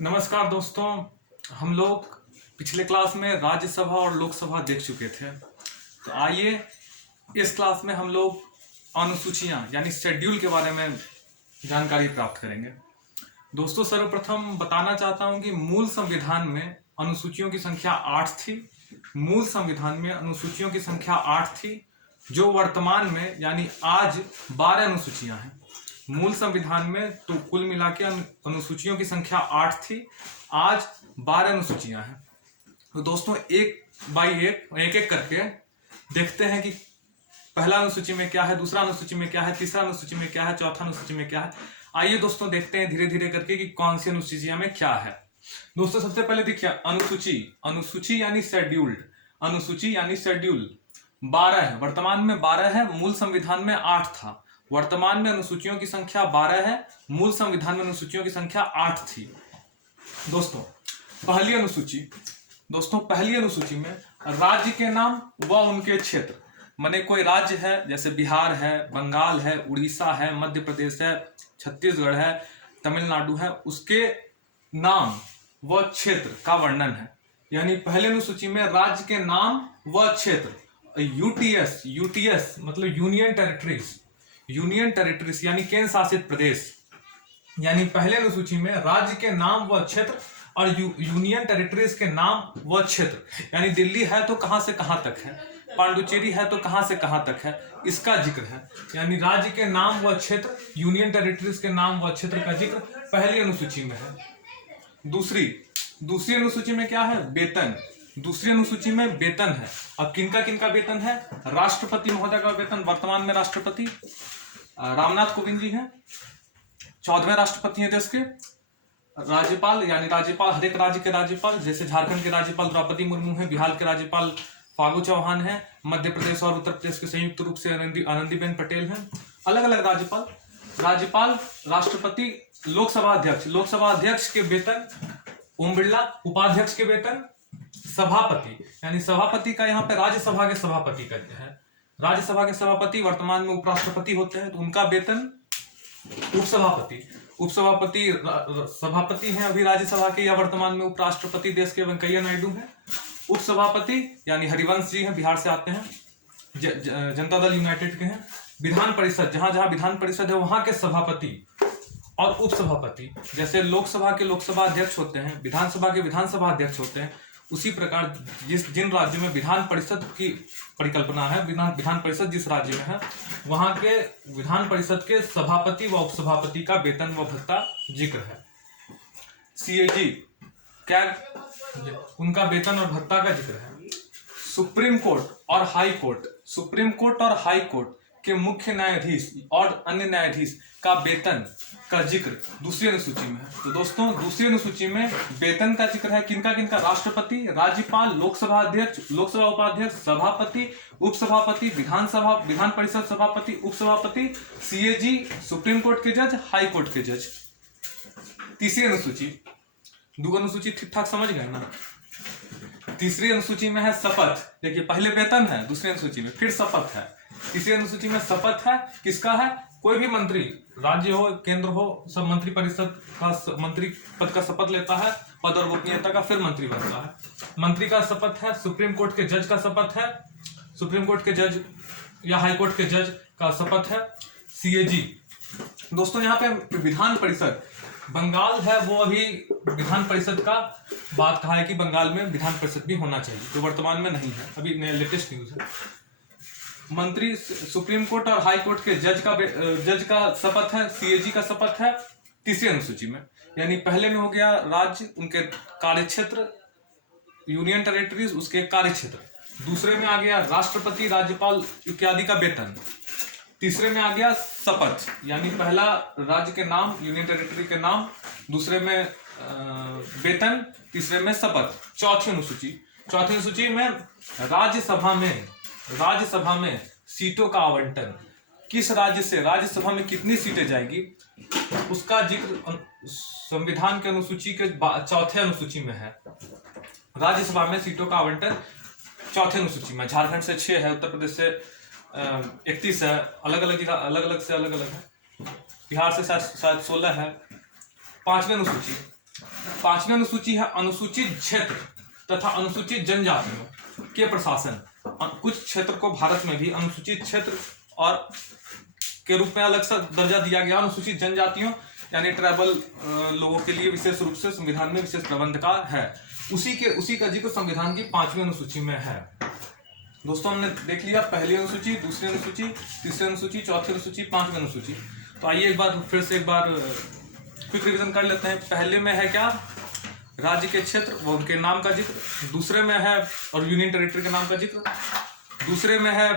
नमस्कार दोस्तों। हम लोग पिछले क्लास में राज्यसभा और लोकसभा देख चुके थे। तो आइए इस क्लास में हम लोग अनुसूचियां यानी शेड्यूल के बारे में जानकारी प्राप्त करेंगे। दोस्तों, सर्वप्रथम बताना चाहता हूं कि मूल संविधान में अनुसूचियों की संख्या 8 थी। मूल संविधान में अनुसूचियों की संख्या 8 थी, जो वर्तमान में यानी आज 12 अनुसूचियां हैं। मूल संविधान में तो कुल मिला के अनुसूचियों की संख्या 8 थी, आज 12 अनुसूचियां हैं। तो दोस्तों, एक बाई एक एक करके देखते हैं कि पहला अनुसूची में क्या है, दूसरा अनुसूची में क्या है, तीसरा अनुसूची में क्या है, चौथा अनुसूची में क्या है। आइए दोस्तों देखते हैं धीरे धीरे करके कि कौन सी अनुसूचियां में क्या है। दोस्तों, सबसे पहले देखिए अनुसूची यानी शेड्यूल्ड। अनुसूची यानी शेड्यूल 12 है, वर्तमान में 12 है। मूल संविधान में 8 था। वर्तमान में अनुसूचियों की संख्या 12 है, मूल संविधान में अनुसूचियों की संख्या 8 थी। दोस्तों, पहली अनुसूची में राज्य के नाम व उनके क्षेत्र, माने कोई राज्य है जैसे बिहार है, बंगाल है, उड़ीसा है, मध्य प्रदेश है, छत्तीसगढ़ है, तमिलनाडु है, उसके नाम व क्षेत्र का वर्णन है। यानी पहले अनुसूची में राज्य के नाम व क्षेत्र, यूटीएस मतलब यूनियन टेरिटरीज यानी केंद्र शासित प्रदेश। यानी पहले अनुसूची में राज्य के नाम व क्षेत्र और यूनियन टेरिटरीज के नाम व क्षेत्र, यानी दिल्ली है तो कहां से कहां तक है, पांडुचेरी है तो कहां से कहां तक है, इसका जिक्र है। यानी राज्य के नाम व क्षेत्र, यूनियन टेरिटरीज के नाम व क्षेत्र का जिक्र पहली अनुसूची में है। दूसरी अनुसूची में क्या है? वेतन। दूसरी अनुसूची में वेतन है। अब किनका किनका वेतन है? राष्ट्रपति महोदय का वेतन। वर्तमान में राष्ट्रपति रामनाथ कोविंद जी हैं, 14वें राष्ट्रपति हैं देश के। राज्यपाल यानी राज्यपाल, हर एक राज्य के राज्यपाल, जैसे झारखंड के राज्यपाल द्रौपदी मुर्मू हैं, बिहार के राज्यपाल फागू चौहान हैं, मध्य प्रदेश और उत्तर प्रदेश के संयुक्त रूप से आनंदीबेन पटेल हैं। अलग अलग राज्यपाल, राष्ट्रपति, लोकसभा अध्यक्ष के वेतन ओम बिरला, उपाध्यक्ष के वेतन सभापति, यानी सभापति का यहाँ पे राज्यसभा के सभापति कहते हैं। राज्यसभा के सभापति वर्तमान में उपराष्ट्रपति होते हैं, तो उनका वेतन सभापति हैं अभी राज्यसभा के, या वर्तमान में उपराष्ट्रपति देश के वेंकैया नायडू हैं। उपसभापति यानी हरिवंश जी हैं, बिहार से आते हैं, जनता दल यूनाइटेड के हैं। विधान परिषद, जहां जहां विधान परिषद है वहां के सभापति और उपसभापति, जैसे लोकसभा के लोकसभा अध्यक्ष होते हैं, विधानसभा के विधानसभा अध्यक्ष होते हैं, उसी प्रकार जिन राज्यों में विधान परिषद की परिकल्पना है, विधान परिषद जिस राज्य में है, वहां के विधान परिषद के सभापति व उपसभापति का वेतन व भत्ता जिक्र है। सीएजी क्या, उनका वेतन और भत्ता का जिक्र है। सुप्रीम कोर्ट और हाई कोर्ट के मुख्य न्यायाधीश और अन्य न्यायाधीश का वेतन का जिक्र दूसरी अनुसूची में है। तो दोस्तों, दूसरी अनुसूची में वेतन का जिक्र है किनका किनका? राष्ट्रपति, राज्यपाल, लोकसभा अध्यक्ष, लोकसभा उपाध्यक्ष, सभापति, उपसभापति, विधान परिषद सभापति, उपसभापति, सीएजी, सुप्रीम कोर्ट के जज, हाई कोर्ट के जज। तीसरी अनुसूची, दो अनुसूची ठीक ठाक समझ गए ना? तीसरी अनुसूची में है शपथ। देखिए, पहले वेतन है, दूसरी अनुसूची में फिर शपथ है। तीसरी अनुसूची में शपथ है, किसका है? कोई भी मंत्री, राज्य हो केंद्र हो, सब मंत्री परिषद का मंत्री पद का शपथ लेता है, पद और गोपनीयता का, फिर मंत्री बनता है। मंत्री का शपथ है, सुप्रीम कोर्ट के जज का शपथ है, सुप्रीम कोर्ट के जज या हाई कोर्ट के जज का शपथ है। सीएजी। दोस्तों, यहाँ पे विधान परिषद, बंगाल है वो अभी विधान परिषद का बात कहा है कि बंगाल में विधान परिषद भी होना चाहिए, जो वर्तमान में नहीं है, अभी लेटेस्ट न्यूज है। मंत्री, सुप्रीम कोर्ट और हाई कोर्ट के जज का शपथ है, सीएजी का शपथ है तीसरी अनुसूची में। यानी पहले में हो गया राज्य, उनके कार्यक्षेत्र, यूनियन टेरिटरीज, उसके कार्यक्षेत्र। दूसरे में आ गया राष्ट्रपति, राज्यपाल इत्यादि का वेतन। तीसरे में आ गया शपथ, यानी पहला राज्य के नाम, यूनियन टेरिटरी के नाम, दूसरे में वेतन, तीसरे में शपथ। चौथी अनुसूची में राज्यसभा में सीटों का आवंटन, किस राज्य से राज्यसभा में कितनी सीटें जाएगी, उसका जिक्र संविधान के अनुसूची के चौथे अनुसूची में है। राज्यसभा में सीटों का आवंटन चौथे अनुसूची में। झारखंड से 6 है, उत्तर प्रदेश से 31 है, अलग अलग है। बिहार से शायद 16 है। पांचवी अनुसूची, 5वीं अनुसूची है अनुसूचित क्षेत्र तथा अनुसूचित जनजातियों के प्रशासन। कुछ क्षेत्र को भारत में भी अनुसूचित क्षेत्र और के रूप में अलग सा दर्जा दिया गया। अनुसूचित जनजातियों यानी ट्राइबल लोगों के लिए विशेष रूप से संविधान में विशेष प्रबंध का है। उसी का जिक्र संविधान की 5वीं अनुसूची में है। दोस्तों हमने देख लिया पहली अनुसूची, दूसरी अनुसूची, तीसरी अनुसूची, चौथी अनुसूची, 5वीं अनुसूची। तो आइए एक बार फिर से क्विक रिवीजन कर लेते हैं। पहले में है क्या, राज्य के क्षेत्र व उनके नाम का जिक्र। दूसरे में है और यूनियन टेरिटरी के नाम का जिक्र। दूसरे में है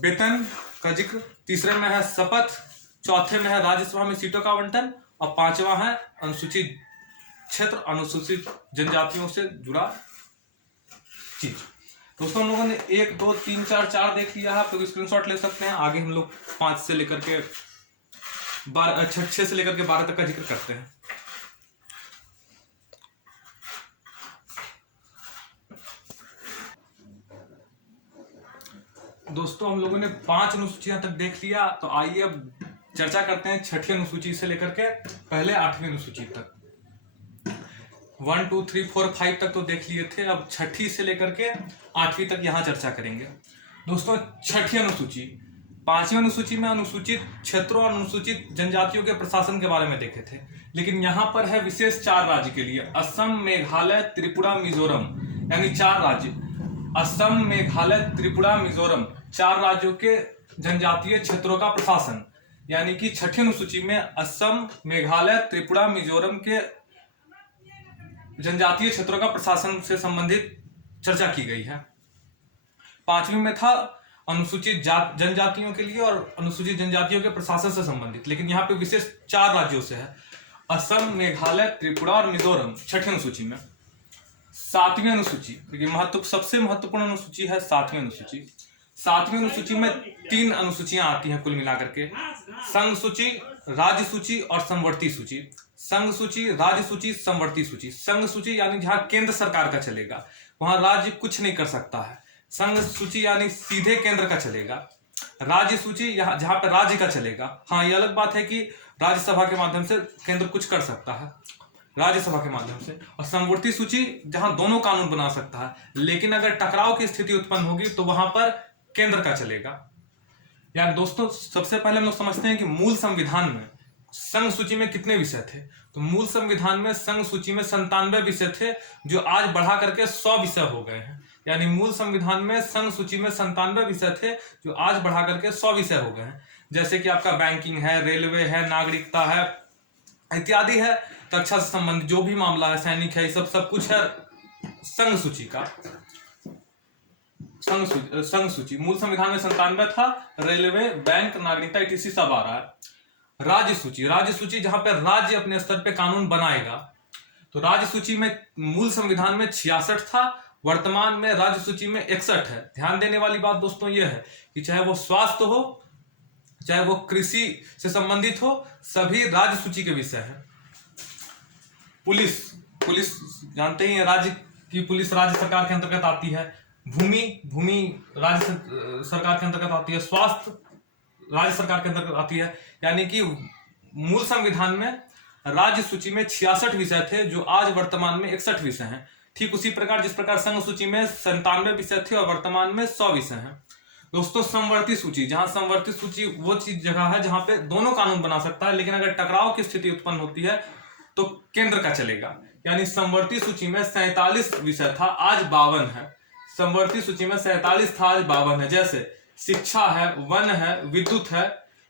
वेतन का जिक्र। तीसरे में है शपथ। चौथे में है राज्यसभा में सीटों का आवंटन। और 5वां है अनुसूचित क्षेत्र अनुसूचित जनजातियों से जुड़ा चीज। दोस्तों हम लोगों ने 1 2 3 4 4 देख लिया है। आप लोग स्क्रीनशॉट ले सकते हैं। आगे हम लोग 5 से लेकर के 6 से लेकर के 12 तक का जिक्र करते हैं। दोस्तों हम लोगों ने 5 अनुसूचियां तक देख लिया। तो आइए अब चर्चा करते हैं 6ठी अनुसूची से लेकर के पहले 8वीं अनुसूची तक। 1 2 3 4 5 तक तो देख लिए थे। अब 6ठी से लेकर के 8वीं तक यहाँ चर्चा करेंगे। दोस्तों 6ठी अनुसूची, 5वीं अनुसूची में अनुसूचित क्षेत्रों और अनुसूचित जनजातियों के प्रशासन के बारे में देखे थे, लेकिन यहाँ पर है विशेष 4 राज्य के लिए, असम, मेघालय, त्रिपुरा, मिजोरम, यानी 4 राज्य, असम, मेघालय, त्रिपुरा, मिजोरम, 4 राज्यों के जनजातीय क्षेत्रों का प्रशासन। यानी कि 6ठी अनुसूची में असम, मेघालय, त्रिपुरा, मिजोरम के जनजातीय क्षेत्रों का प्रशासन से संबंधित चर्चा की गई है। 5वीं में था अनुसूचित जनजातियों के लिए और अनुसूचित जनजातियों के प्रशासन से संबंधित, लेकिन यहाँ पे विशेष 4 राज्यों से है, असम, मेघालय, त्रिपुरा और मिजोरम 6ठी अनुसूची में। 7वीं अनुसूची, देखिए सबसे महत्वपूर्ण अनुसूची है 7वीं अनुसूची। 7वीं अनुसूची में 3 अनुसूचियां आती हैं कुल मिलाकर के, संघ सूची, राज्य सूची और समवर्ती सूची। संघ सूची, राज्य सूची, समवर्ती सूची। संघ सूची यानी जहां केंद्र सरकार का चलेगा, वहां राज्य कुछ नहीं कर सकता है। संघ सूची यानी सीधे केंद्र का चलेगा। राज्य सूची जहां पर राज्य का चलेगा। हाँ, ये अलग बात है कि राज्यसभा के माध्यम से केंद्र कुछ कर सकता है, राज्यसभा के माध्यम से। और समवर्ती सूची जहां दोनों कानून बना सकता है, लेकिन अगर टकराव की स्थिति उत्पन्न होगी तो वहां पर केंद्र का चलेगा। यानी दोस्तों सबसे पहले हम लोग समझते हैं कि मूल संविधान में संघ सूची में कितने विषय थे। तो मूल संविधान में संघ सूची में 97 विषय थे, जो आज बढ़ा करके 100 विषय हो गए हैं। यानी मूल संविधान में संघ सूची में 97 विषय थे, जो आज बढ़ा करके 100 विषय हो गए हैं। जैसे कि आपका बैंकिंग है, रेलवे है, नागरिकता है इत्यादि है, रक्षा से संबंधित जो भी मामला है, सैनिक है, सब कुछ है संघ सूची का। संघ सूची मूल संविधान में 97 था। रेलवे, बैंक, नागरिकता इत्यादि सब आ रहा है। राज्य सूची जहां पर राज्य अपने स्तर पे कानून बनाएगा। तो राज्य सूची में मूल संविधान में 66 था, वर्तमान में राज्य सूची में 61 है। ध्यान देने वाली बात दोस्तों यह है कि चाहे वो स्वास्थ्य हो, चाहे वो कृषि से संबंधित हो, सभी राज्य सूची के विषय है। पुलिस जानते ही हैं, राज्य की पुलिस राज्य सरकार के अंतर्गत आती है। भूमि राज्य सरकार के अंतर्गत आती है। स्वास्थ्य राज्य सरकार के अंतर्गत आती है। यानी कि मूल संविधान में राज्य सूची में 66 विषय थे, जो आज वर्तमान में 61 विषय हैं। ठीक उसी प्रकार जिस प्रकार संघ सूची में 97 विषय थे और वर्तमान में 100 विषय हैं। दोस्तों समवर्ती सूची, जहां समवर्ती सूची वो चीज जगह है जहां पे दोनों कानून बना सकता है, लेकिन अगर टकराव की स्थिति उत्पन्न होती है तो केंद्र का चलेगा। यानी समवर्ती सूची में 47 विषय था, आज 52 है। समवर्ती सूची में 47 था, आज 52 है। जैसे शिक्षा है, वन है, विद्युत है,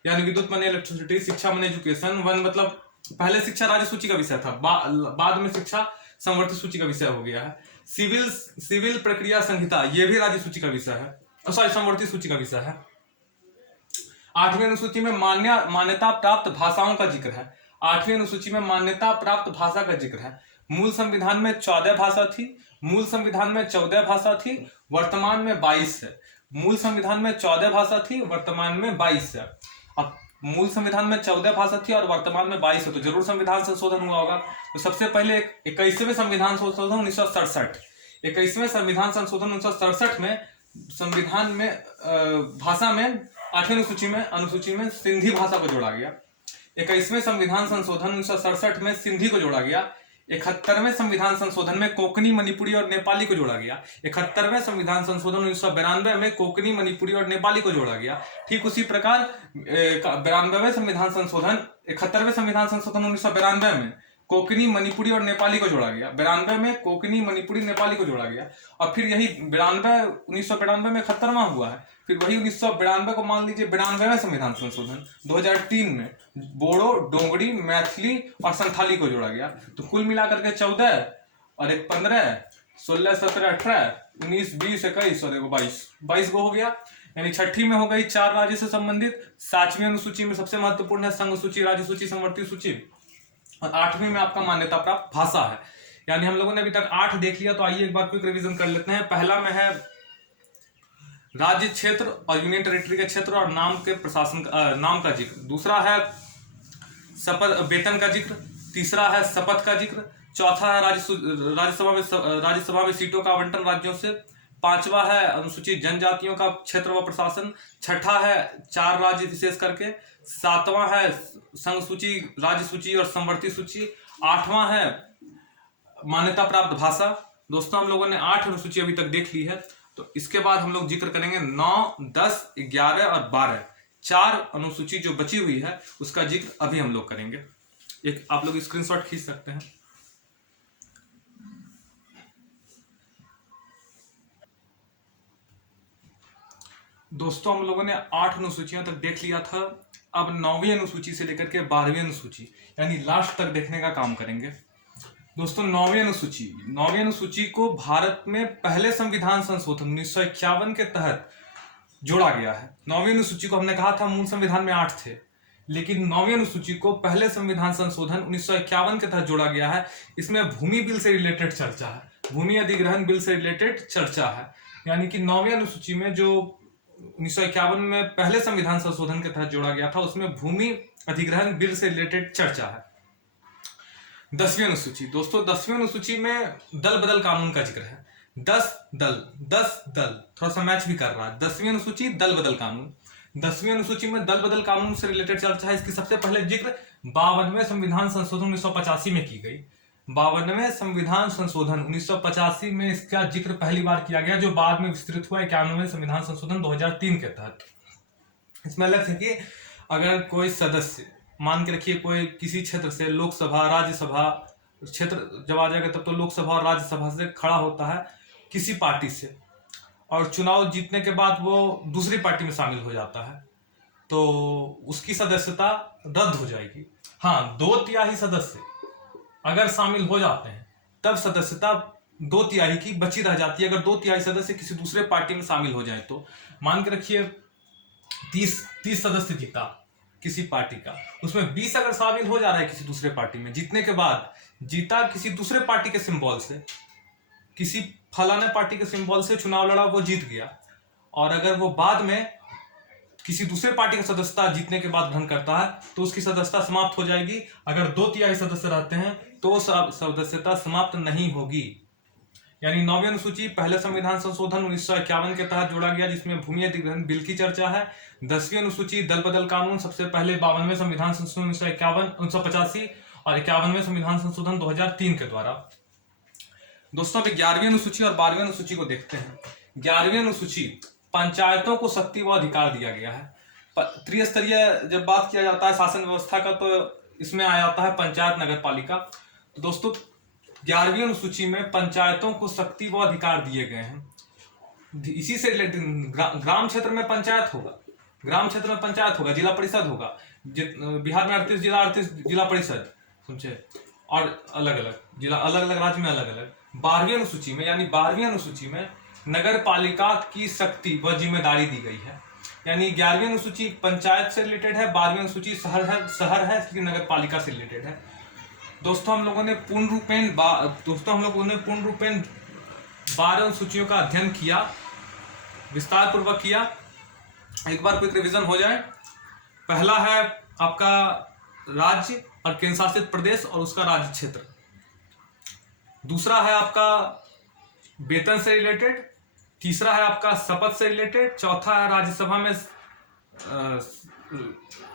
यानी विद्युत माने इलेक्ट्रिसिटी, शिक्षा माने एजुकेशन, वन मतलब पहले शिक्षा राज्य सूची का विषय था, बाद में शिक्षा समवर्ती सूची का विषय हो गया है। सिविल प्रक्रिया संहिता ये भी राज्य सूची का विषय है, सॉरी समवर्ती सूची का विषय है। 8वीं अनुसूची में मान्यता प्राप्त भाषाओं का जिक्र है। 8वीं अनुसूची में मान्यता प्राप्त भाषा का जिक्र है। मूल संविधान में 14 भाषा थी, मूल संविधान में 14 भाषा थी, वर्तमान में 22 है। मूल संविधान में 14 भाषा थी, वर्तमान में 22 है। अब मूल संविधान में 14 भाषा थी और वर्तमान में 22 है, तो जरूर संविधान संशोधन हुआ होगा। तो सबसे पहले 21वें संविधान संशोधन 1967, 21वें संविधान संशोधन 1967 में संविधान में भाषा में 8वीं अनुसूची में सिंधी भाषा को जोड़ा गया। 21वें संविधान संशोधन 1967 में सिंधी को जोड़ा गया। 71वें संविधान संशोधन में कोंकणी, मणिपुरी और नेपाली को जोड़ा गया। 71वें संविधान संशोधन 1992 में कोंकणी, मणिपुरी और नेपाली को जोड़ा गया। ठीक उसी प्रकार 92वें संविधान संशोधन 71वें संविधान संशोधन 1992 में कोंकणी, मणिपुरी और नेपाली को जोड़ा गया। 92 में कोंकणी, मणिपुरी, नेपाली को जोड़ा गया। और फिर यही 1992 में 71वां हुआ है। फिर वही 1992 को मान लीजिए 92वें संविधान संशोधन 2003 में बोडो, डोगरी, मैथिली और संथाली को जोड़ा गया। तो कुल मिलाकर के 14 और एक 15, 16, 17, 18, 19, 20, 21 और एक 22 को हो गया। यानी छठी में हो गई 4 राज्य से संबंधित। 7वीं अनुसूची में सबसे महत्वपूर्ण है संघ सूची, राज्य सूची, समवर्ती सूची। और 8वीं में आपका मान्यता प्राप्त भाषा है। यानी हम लोगों ने अभी तक 8 देख लिया। तो आइए एक बार क्विक रिवीजन कर लेते हैं। पहला में है राज्य, क्षेत्र और यूनियन टेरिटरी के क्षेत्र और नाम के प्रशासन नाम का जिक्र। दूसरा है शपथ, वेतन का जिक्र। तीसरा है शपथ का जिक्र। चौथा है राज्यसभा में सीटों का आवंटन राज्यों से। 5वां है अनुसूचित जनजातियों का क्षेत्र व प्रशासन। 6ठा है 4 राज्य विशेष करके। 7वां है संघ सूची, राज्य सूची और समवर्ती सूची। 8वां है मान्यता प्राप्त भाषा। दोस्तों हम लोगों ने 8 अनुसूची अभी तक देख ली है। तो इसके बाद हम लोग जिक्र करेंगे 9, 10, 11 और 12। 4 अनुसूची जो बची हुई है उसका जिक्र अभी हम लोग करेंगे। एक आप लोग स्क्रीनशॉट खींच सकते हैं। दोस्तों हम लोगों ने 8 अनुसूचियों तक देख लिया था। अब 9वीं अनुसूची से लेकर के 12वीं अनुसूची यानी लास्ट तक देखने का काम करेंगे। दोस्तों 9वीं अनुसूची को भारत में पहले संविधान संशोधन 1951 के तहत जोड़ा गया है। 9वीं अनुसूची को हमने कहा था मूल संविधान में 8 थे, लेकिन 9वीं अनुसूची को पहले संविधान संशोधन 1951 के तहत जोड़ा गया है। इसमें भूमि बिल से रिलेटेड चर्चा है, भूमि अधिग्रहण बिल से रिलेटेड चर्चा है। यानी कि 9वीं अनुसूची में जो 1951 में पहले संविधान संशोधन के तहत जोड़ा गया था उसमें भूमि अधिग्रहण बिल से रिलेटेड चर्चा है। 10वीं अनुसूची, दोस्तों 10वीं अनुसूची में दल बदल कानून का जिक्र है। 10 दल थोड़ा सा मैच भी कर रहा है। 10वीं अनुसूची दल बदल कानून। 10वीं अनुसूची में दल बदल कानून से रिलेटेड चर्चा है। इसकी सबसे पहले जिक्र 52वें संविधान संशोधन 1985 में की गई। 52वें संविधान संशोधन 1985 में इसका जिक्र पहली बार किया गया, जो बाद में विस्तृत हुआ 91वें संविधान संशोधन 2003 के तहत। इसमें अलग है कि अगर कोई सदस्य मान के रखिए कोई किसी क्षेत्र से लोकसभा, राज्यसभा क्षेत्र जब आ जाएगा तब तो लोकसभा और राज्यसभा से खड़ा होता है किसी पार्टी से, और चुनाव जीतने के बाद वो दूसरी पार्टी में शामिल हो जाता है तो उसकी सदस्यता रद्द हो जाएगी। हाँ, 2/3 सदस्य अगर शामिल हो जाते हैं तब सदस्यता 2/3 की बची रह जाती है। अगर 2/3 सदस्य किसी दूसरे पार्टी में शामिल हो जाए तो मान के रखिए 30 सदस्य जीता किसी पार्टी का, उसमें 20 अगर शामिल हो जा रहा है किसी दूसरे पार्टी में, जीतने के बाद जीता किसी दूसरे पार्टी के सिंबल से, किसी फलाने पार्टी के सिंबल से चुनाव लड़ा, वो जीत गया, और अगर वो बाद में किसी दूसरे पार्टी का सदस्यता जीतने के बाद ग्रहण करता है तो उसकी सदस्यता समाप्त हो जाएगी। अगर 2/3 सदस्य रहते हैं तो सदस्यता समाप्त नहीं होगी। यानी 9वीं अनुसूची पहले संविधान संशोधन 1951 के तहत जोड़ा गया जिसमें भूमि अधिग्रहण बिल की चर्चा है। 10वीं अनुसूची दल बदल कानून सबसे पहले 52वें संविधान संशोधन 1985 और 51वें संविधान संशोधन 2003 के द्वारा। दोस्तों अभी 11वीं अनुसूची और 12वीं अनुसूची को देखते हैं। 11वीं अनुसूची पंचायतों को शक्ति व अधिकार दिया गया है। त्रिस्तरीय जब बात किया जाता है शासन व्यवस्था का तो इसमें आ जाता है पंचायत, नगर पालिका। तो दोस्तों 11वीं अनुसूची में पंचायतों को शक्ति व अधिकार दिए गए हैं। इसी से रिलेटेड ग्राम क्षेत्र में पंचायत होगा, ग्राम क्षेत्र में पंचायत होगा, जिला परिषद होगा। बिहार में 38 जिला, 38 जिला परिषद, समझे, और अलग अलग जिला, अलग अलग राज्य में अलग अलग। 12वीं अनुसूची में यानी 12वीं अनुसूची में नगर पालिका की शक्ति व जिम्मेदारी दी गई है। यानी 11वीं अनुसूची पंचायत से रिलेटेड है, 12वीं अनुसूची शहर है इसलिए नगर पालिका से रिलेटेड है। दोस्तों हम लोगों ने पूर्ण रूपेण 12 अनुसूचियों का अध्ययन किया, विस्तार पूर्वक किया। एक बार क्विक रिवीजन हो जाए। पहला है आपका राज्य और केंद्र शासित प्रदेश और उसका राज्य क्षेत्र। दूसरा है आपका वेतन से रिलेटेड। तीसरा है आपका शपथ से रिलेटेड। चौथा है राज्यसभा में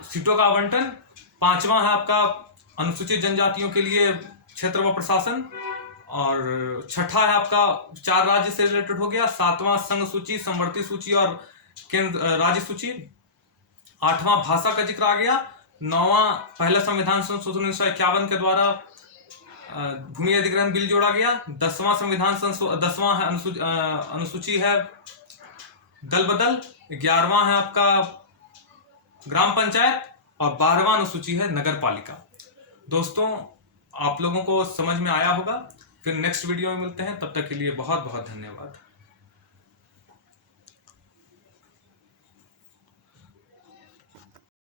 सीटों का आवंटन। 5वां है आपका अनुसूचित जनजातियों के लिए क्षेत्र व प्रशासन, और 6ठा है आपका 4 राज्य से रिलेटेड हो गया। 7वां संघ सूची, समवर्ती सूची और केंद्र राज्य सूची। 8वां भाषा का जिक्र आ गया। 9वां पहला संविधान संशोधन 1951 के द्वारा भूमि अधिग्रहण बिल जोड़ा गया। 10वां संविधान 10वां है अनुसूची है दल बदल। 11वां है आपका ग्राम पंचायत और 12वां अनुसूची है नगर पालिका। दोस्तों, आप लोगों को समझ में आया होगा। फिर नेक्स्ट वीडियो में मिलते हैं, तब तक के लिए बहुत बहुत धन्यवाद।